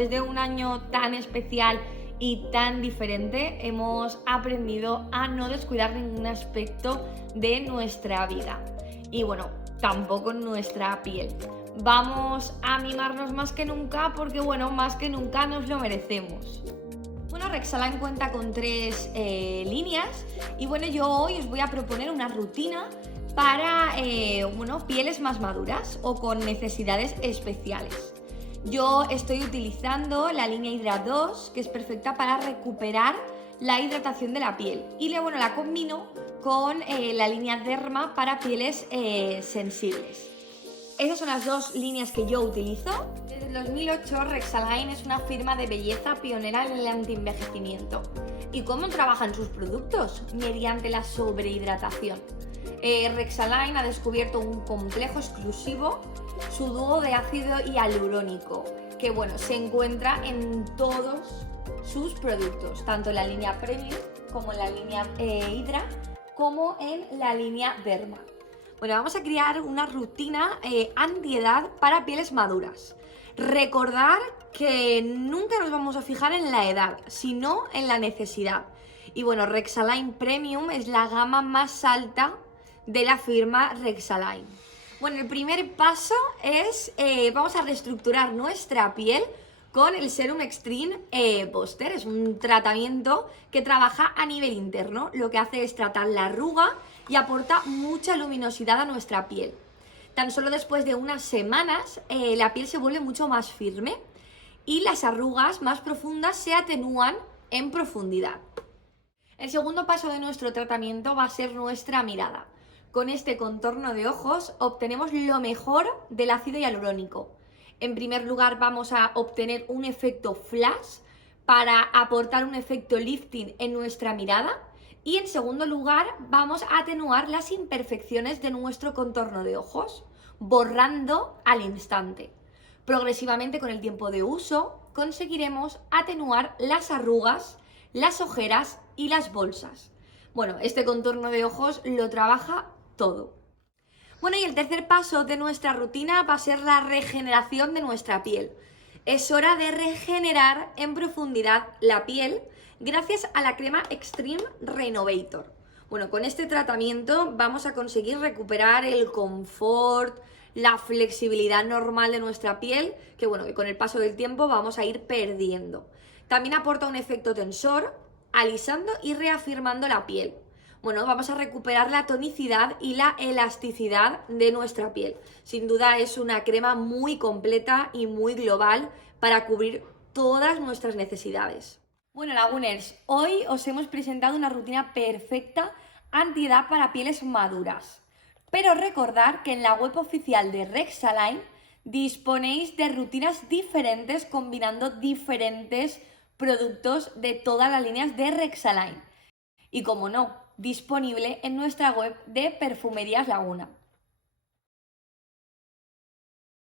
después de un año tan especial y tan diferente, hemos aprendido a no descuidar ningún aspecto de nuestra vida. Y bueno, tampoco nuestra piel. Vamos a mimarnos más que nunca porque, bueno, más que nunca nos lo merecemos. Bueno, Rexalign cuenta con 3 líneas y bueno, yo hoy os voy a proponer una rutina para pieles más maduras o con necesidades especiales. Yo estoy utilizando la línea Hydra 2, que es perfecta para recuperar la hidratación de la piel, y la combino con la línea Derma para pieles sensibles. Esas son las 2 líneas que yo utilizo. Desde el 2008, Rexalign es una firma de belleza pionera en el antienvejecimiento. ¿Y cómo trabajan sus productos? Mediante la sobrehidratación. Rexalign ha descubierto un complejo exclusivo, su dúo de ácido hialurónico, que se encuentra en todos sus productos, tanto en la línea Premium como en la línea Hydra, como en la línea Derma. Bueno, vamos a crear una rutina antiedad para pieles maduras. Recordar que nunca nos vamos a fijar en la edad, sino en la necesidad. Y bueno, Rexalign Premium es la gama más alta de la firma Rexalign. Bueno, el primer paso es, vamos a reestructurar nuestra piel con el Serum Extreme Booster. Es un tratamiento que trabaja a nivel interno. Lo que hace es tratar la arruga y aporta mucha luminosidad a nuestra piel. Tan solo después de unas semanas la piel se vuelve mucho más firme y las arrugas más profundas se atenúan en profundidad. El segundo paso de nuestro tratamiento va a ser nuestra mirada. Con este contorno de ojos obtenemos lo mejor del ácido hialurónico. En primer lugar, vamos a obtener un efecto flash para aportar un efecto lifting en nuestra mirada. Y en segundo lugar, vamos a atenuar las imperfecciones de nuestro contorno de ojos, borrando al instante. Progresivamente, con el tiempo de uso, conseguiremos atenuar las arrugas, las ojeras y las bolsas. Bueno, este contorno de ojos lo trabaja todo. Bueno, y el tercer paso de nuestra rutina va a ser la regeneración de nuestra piel. Es hora de regenerar en profundidad la piel gracias a la crema Extreme Renovator. Bueno, con este tratamiento vamos a conseguir recuperar el confort, la flexibilidad normal de nuestra piel, que con el paso del tiempo vamos a ir perdiendo. También aporta un efecto tensor, alisando y reafirmando la piel. Bueno, vamos a recuperar la tonicidad y la elasticidad de nuestra piel. Sin duda es una crema muy completa y muy global para cubrir todas nuestras necesidades. Bueno, Laguners, hoy os hemos presentado una rutina perfecta antiedad para pieles maduras. Pero recordad que en la web oficial de Rexalign disponéis de rutinas diferentes combinando diferentes productos de todas las líneas de Rexalign. Y como no, disponible en nuestra web de Perfumerías Laguna.